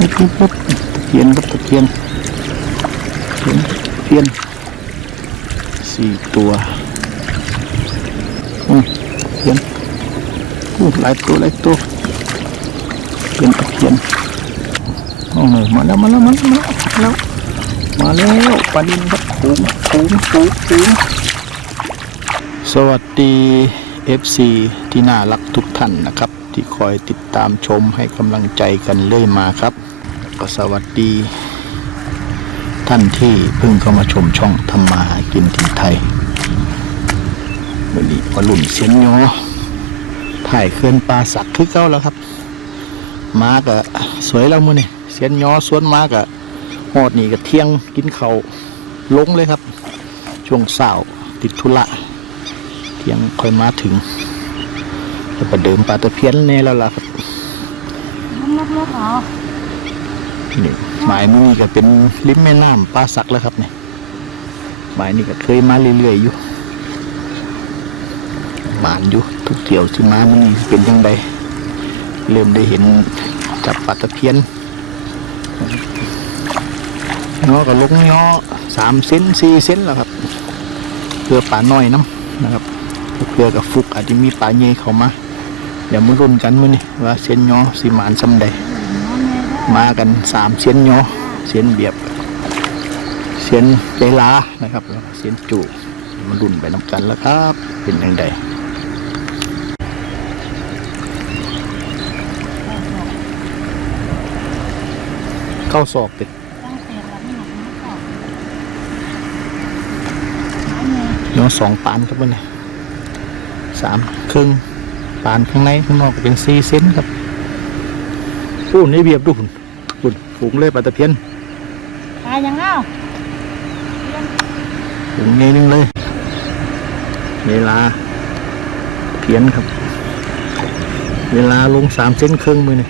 ปุ๊บปุ๊บปุ๊บเพียนครับตะเพียนเพียนเพียนสี่ตัวอืมเพียนอู้หลายตัวหลายตัวเป็นตะเพียนโอ้โหมาแล้วมาแล้วมาแล้วมาแล้วมาแล้วปลาดินครับฟูงฟูงฟูงฟูงสวัสดี FC ที่น่ารักทุกท่านนะครับ ที่คอยติดตามชมให้กำลังใจกันเรื่อยมาครับ ก็สวัสดี ท่านที่เพิ่งเข้ามาชมช่องทำมาหากินที่ไทยวันนี้วลุ่นเสียนโยถ่ายเคลื่อนปลาสักคือเก้าแล้วครับมากะสวยแล้วมือนี่เสียนยอสวนมากะหอดนี่กะเที่ยงกินเขาลงเลยครับ ช่วงเสาร์ติดธุระเที่ยงค่อยมาถึงจะประเดิมปลาตะเพียนแน่แล้วล่ะครับ นี่หมายมือก็เป็นริมแม่น้ำปลาสักแล้วครับเนี่ยหมายนี่ก็เคยมาเรื่อยๆอยู่หมานอยู่ทุกเที่ยวที่มามันี่เป็นยังไงเริ่มได้เห็นจับปลาตะเพียนเนาะก็ลงเนาะสามเซนสี่เซนแล้วครับเพื่อปลาน้อยน้ำนะครับเพื่อกับฟุกอาจจะมีปลาเงยเข้ามาเดี๋ยวมารุ่นกันมื้อนี่ว่าเส้นยอสิหมานซ้ำใดน้องเมย์ด้วยมากันสามเส้นยอเส้นเบียบ เส้นใจลานะครับแล้วก็เส้นจูมารุ่นไปน้ำกันแล้วครับ เป็นยังไงเข้าสอบติตั้งเศษแล้วไม่หนักไม่ตอบน้องเมย์ยอสองปานครับมื้อนี่สามครึ่งปานข้างในข้างนอกก็เป็นสี่เส้นครับ พูดนี่เบียบดูหุ่นหุ่นฝูงเลยปลาตะเพียนตายยังเอ้าถึงนี้นึงเลยเวลาเพี้ยนครับ เวลาลงสามเส้นครึ่งมือนี่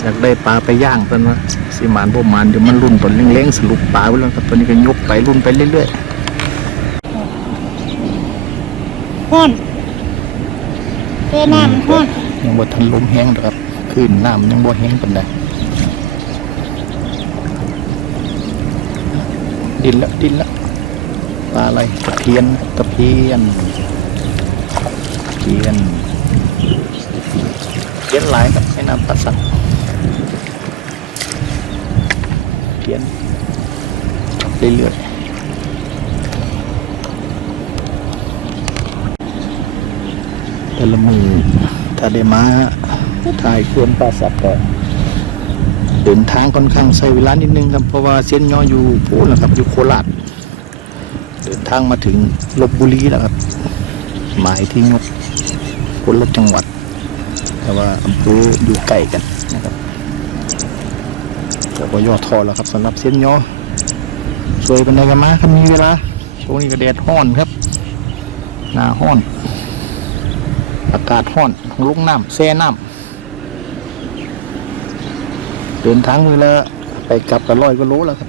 อยากได้ปลาไปย่างตอนว่าสิหมานบ่หมานเดี๋ยวมันรุ่นตอนเล้งๆสรุปปลาไว้แล้วครับตอนนี้ก็ยกไปรุ่นไปเรื่อยห้อนเต้น้ำมันห้อนๆยังบ่ทันลมแห้งหรอกครับ คลื่นน้ำยังบ่แห้งปานใดดินละดินละปลาอะไรตะเพียนตะเพียนตะเพียนเพียนหลายครับให้น้ำปลาสักเพียนเรื่อยๆแต่ละมือถ้าได้มา ถ่ายควรปลาสักก็เดินทางค่อนข้างใช้เวลานิดนึงครับ เพราะว่าเส้นย่ออยู่พูนนะครับอยู่โคราชเดินทางมาถึงลบบุรีแล้วครับ หมายที่ยกคนละจังหวัด แต่ว่าอำเภออยู่ใกล้กันนะครับแต่ก็ย่อทอแล้วครับสำหรับเส้นย่อสวยเป็นไงกันมาครับมีเวลาช่วงนี้ก็แดดห้อนครับหนาห้อน อากาศห้อนลงน้ำแช่น้ำ เดินทางมือละไปกลับกันร้อยกว่าโลแล้วครับ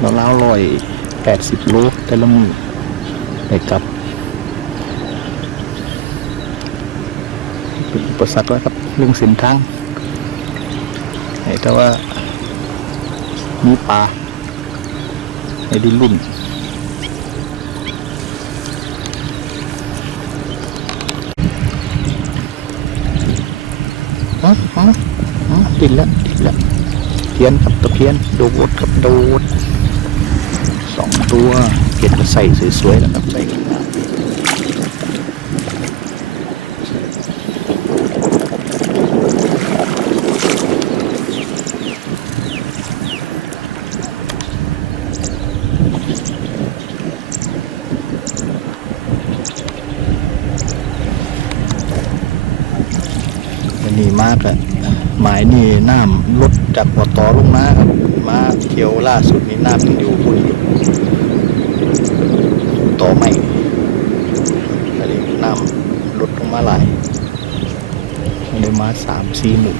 เราเล่าร้อยแปดสิบโลแต่ละมือไปกลับ เป็นอุปสรรคแล้วครับเรื่องเส้นทางแต่ว่ามีปลาให้ไดิลุ่นฮะฮะ ติดแล้วติดแล้วเพียนครับตะเพียนโดดครับโดดสองตัวเก็บมาใส่สวยๆนะครับใส่กันมาวันนี้มากอะหมายนี่น้ำลด จากหัวต่อลงมาครับมาเที่ยวล่าสุดนี้น้ำยังอยู่พุ่นอยู่ต่อไม่อันนี้น้ำลดลงมาหลายได้มาสามสี่หมื่น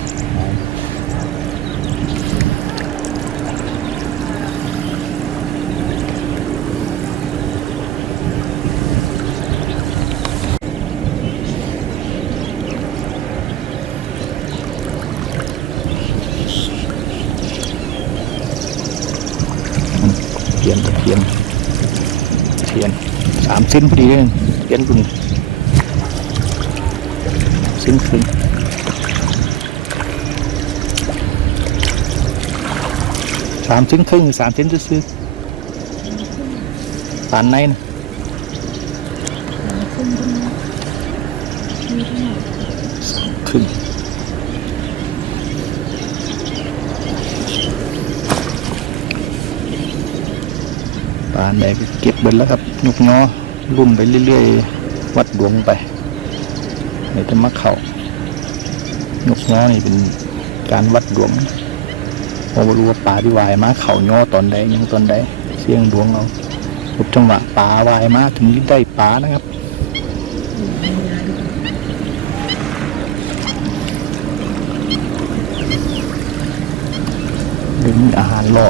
พียนเพียนสามเส้ นพอดีเลยเพียนคุณเส้นครึ่งสามเส้นครึ่งสามเส้นซื้อๆปานในนะครึ่งปานใดกเก็บเบิดแล้วครับยุกงอ รุ่นไปเรื่อยๆ วัดดวงไปเดี๋ยวจะเข่ายกงอนี่เป็นการวัดดวงเพราะว่ารู้ว่าปลาที่วายมาเข่ายอตอนใดยังตอนใดเสี่ยงดวงเอาทุกจังหวะปลาวายมาถึงที่ได้ปลานะครับดึงอาหารล่อ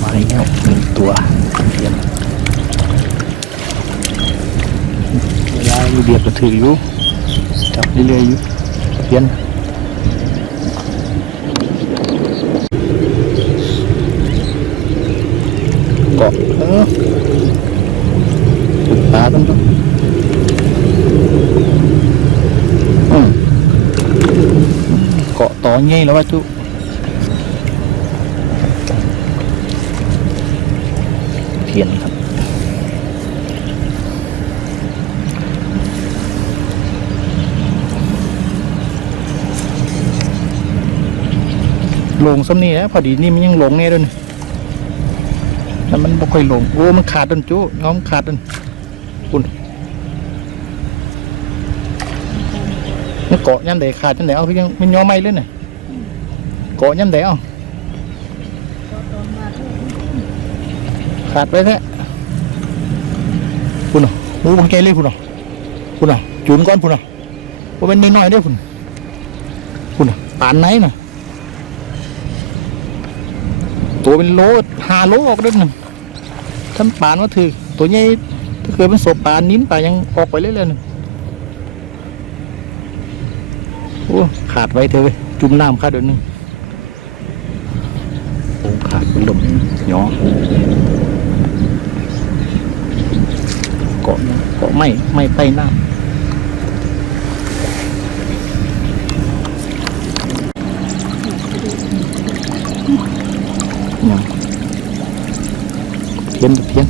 มาแล้วหนึ่งตัวเทียน อยู่เดียบก็ถืออยู่จับเรื่อยๆอยู่เทียนเกาะเออฝึกปลาต้องดูอืมเกาะต่อง่ายแล้ววะจุเทียน ลงซ้ำนี่นะพอดีนี่มันยังลงแน่ด้วยนี่แล้วมันไม่ค่อยลง โอ้ มันขาดดันจุง้อมขาดดันคุณมันเกาะย่ำใดขาดย่ำใดเอาคือยังมันย้อไม่เลยเนี่ยเกาะย่ำใดเอาก็ตอนเท่าขาดไปแท้คุณอะโอ้พังใจเลยคุณอะคุณอะจุนก้อนคุณอะว่าเป็นน้อยๆได้คุณคุณอะปานไหนน่ะ ตัวเป็นโลหาโลออกเด้อนึงท่านปานว่าถือตัวใหญ่ถ้าเกิดเป็นศพปานนิ้นปลายังออกไปเรื่อยๆนึ่งโอ้ขาดไว้เถอจุ่มน้ำขาดเดี๋ยวนึงโอ้ขาดเป็นลมหยอเกาะเกาะไม่ไม่ใต้น้ำ เพี้ย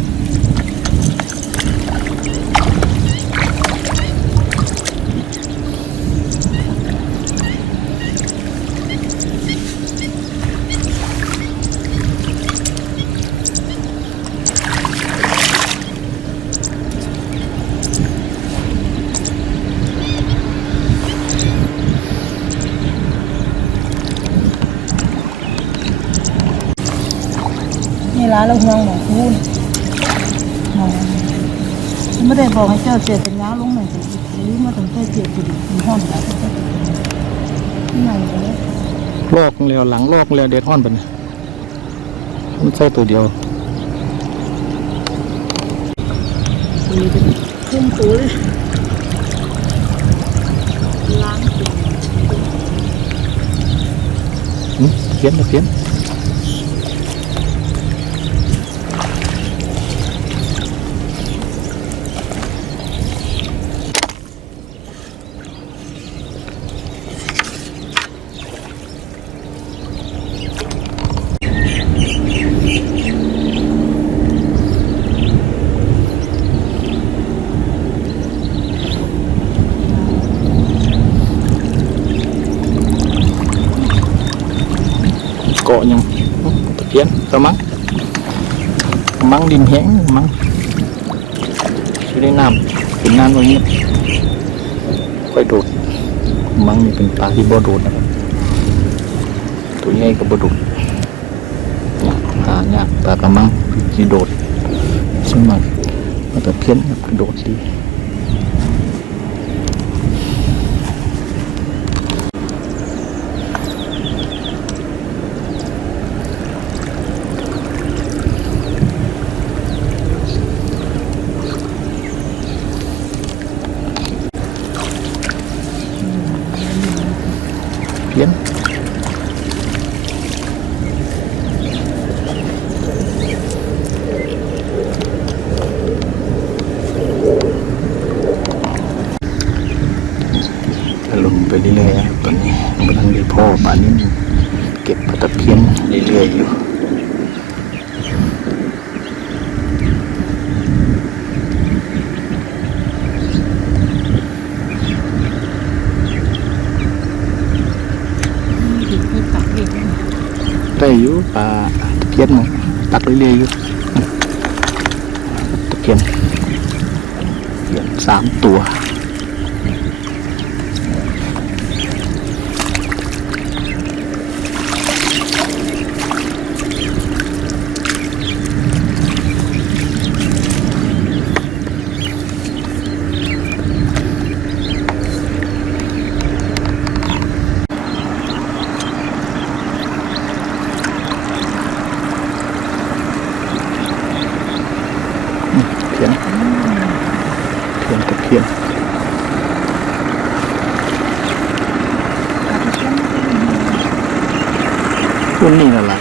ร้านเราห่วงหมอคูนหมอไม่ได้บอกให้เจ้าเสียสัญญาลงหน่อยสิหรือมาถึงเจ้าเสียสิมีห้องแล้วที่ไหนเลยลอกเร็วหลังลอกเร็วเด็ดห้อนไปนะมันใช่ตัวเดียวมีเป็นตัวเลยล้างตัวหึเพี้ยนเพี้ยน เกาะยังตะเพียนกระมังกระมังดินแห้งกระมังอยู่ในน้ำเป็นน้ำอย่างนี้ค่อยโดดกระมังนี่เป็นปลาที่บ่โดดนะครับตัวใหญ่ก็บ่โดดเนี่ยหายากปลากระมังที่โดดสมัครมาตะเพียนกระโดดดีเพียน ลงไปเรื่อยๆครับตอนนี้กำลังมีพ่อปลานิ่มเก็บปลาตะเพียนเรื่อยๆอยู่ ถึงไปตักเอง ได้อยู่ปลาตะเพียนนะตักเรื่อยๆอยู่ตะเพียนเพียนสามตัว เพียน เพียน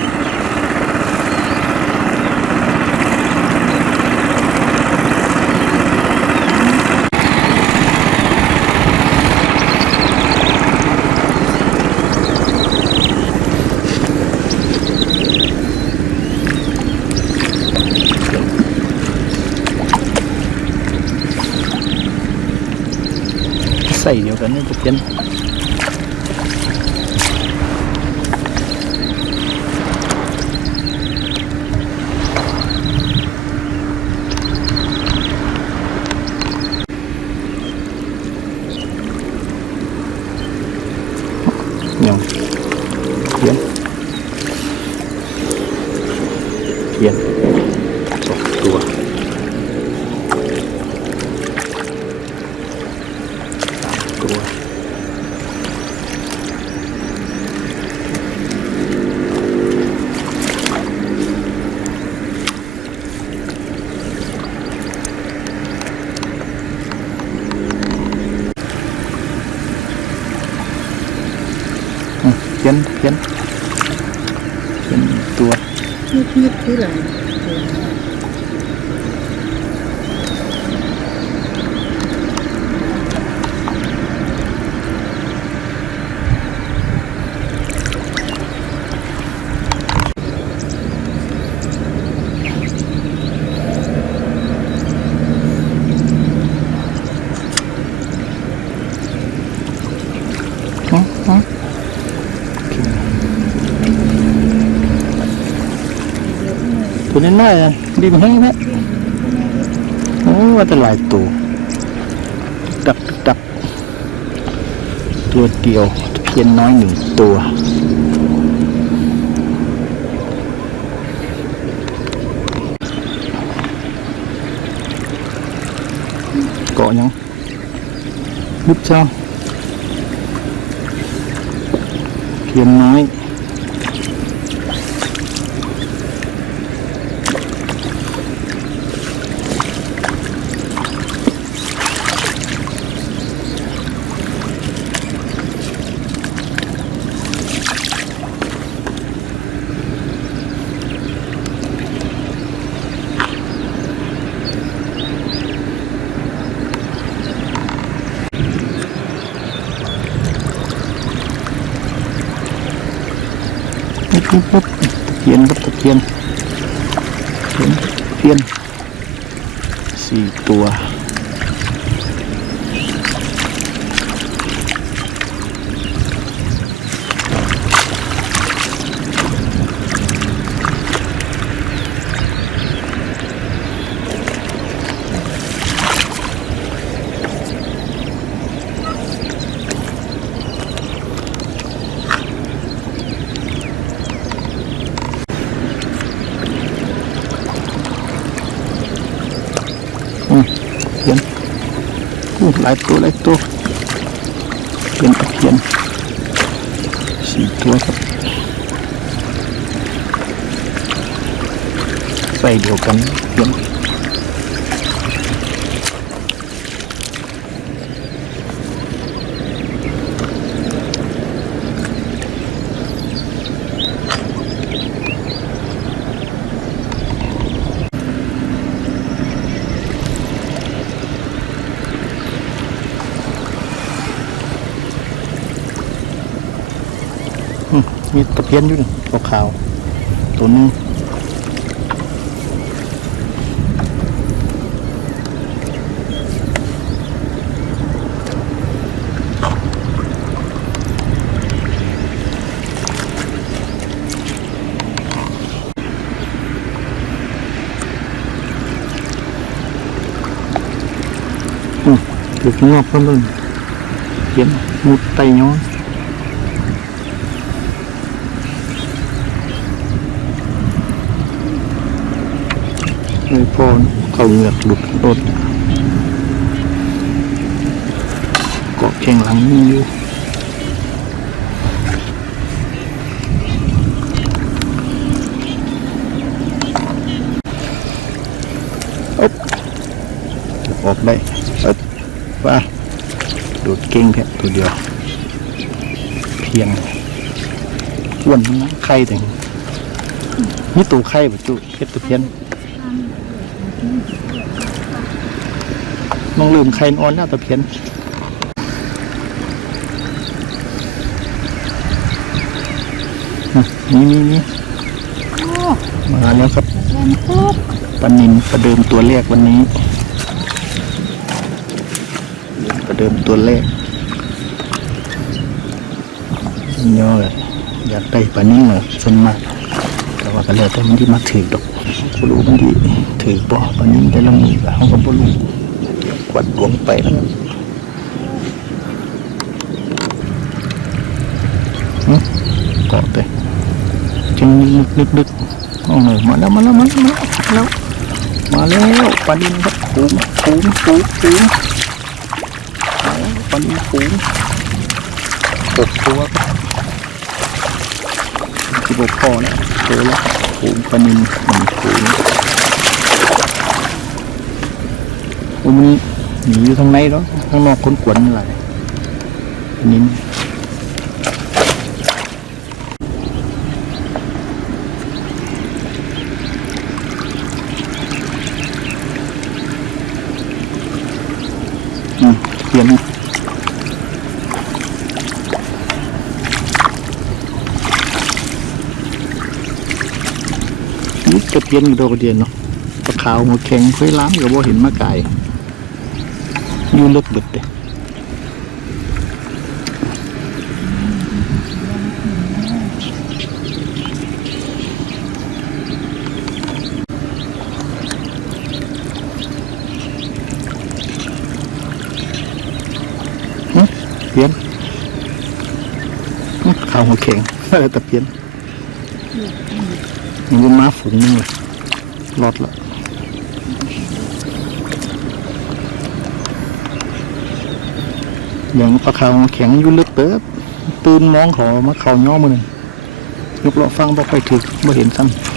ตะเพียนรุ่นนี้นั่นแหละใส่เดียวกันนี่ตะเพียนยังเพียนเพียนสองตัว ตัว อืม เพี้ยนเป็นเพี้ยนตัวนิดนิดคืออ ตัวนี้น้อยๆอะดีมันแห้งไหมโอ้ว่าแต่หลายตัวดักดักตัวเดียวเพียนน้อยหนึ่งตัวเกาะยังยึบเจ้าเพียนน้อย ปุ๊บปุ๊บเพียนครับตะเพียนเกียนสี่ตัว หลายตัวหลายตัวเพียนตะเพียนสี่ตัวครับใส่เดียวกันเพียน มีตะเพียนอยู่นี่ขาวตัวหนึงอืมถูกงอกเพิ่มเลยเพียนมุดไตย้อน ไม่พอเขาเหงือกหลุดรถเกาะแข้งหลังนี่อยู่อ๊บออกได้อ๊บว่าโดดเก่งแค่ตัวเดียว เพียงอ้วนทั้งนั้นไข่แต่งนี่ตัวไข่ประจุเพชรตะเพียน น้องลืมใครอ่อนหน้าตะเพียนอะนี่นี่นี่โอ้มาแล้วครับแรงปุ๊บปลานินประเดิมตัวแรกวันนี้ ประเดิมตัวแรกย่อเลยอยากได้ปลานินเหรอส่วนมากแต่ว่าก็แล้วแต่มันที่มาถือดอก ก็รู้มันที่ถือปอปลานินแต่ละมือก็เขาก็บ่รู้กวัดดวงไปแล้วหึเกาะไปจึงนึกนึกนึกโอ้โหมาแล้วมาแล้วมาแล้วมาแล้วมาแล้วปลานินครับฝูงฝูงฝูงฝูมปลานินฝูงหกตัวครับที่บกพอแล้วตัวละ ฝูงปลานินหนึ่งฝูงอุ้มนี้หนีอยู่ทางในแล้วข้างนอกคนกวนอะไรนิลานิน อืมเปลี่ยนนี่จะ เปลี่ยนอยู่ดอกเดียนเนาะปลาขาวหัวแข็งเคยล้างกับว่าเห็นมาไก่อยู่เลือกเบิดเลยหึเปลี่ยนหึขาวหัวแข็งอะไรตะเพียนมันเป็นม้าฝูงนึงเลย รอดละอย่างปลาขาวแข็งยุ่ลึกเติบปืนมองขอมาเข่าย่อมือหนึ่งยกเลาะฟังบอกไปถึกบ่เห็นซ้ำ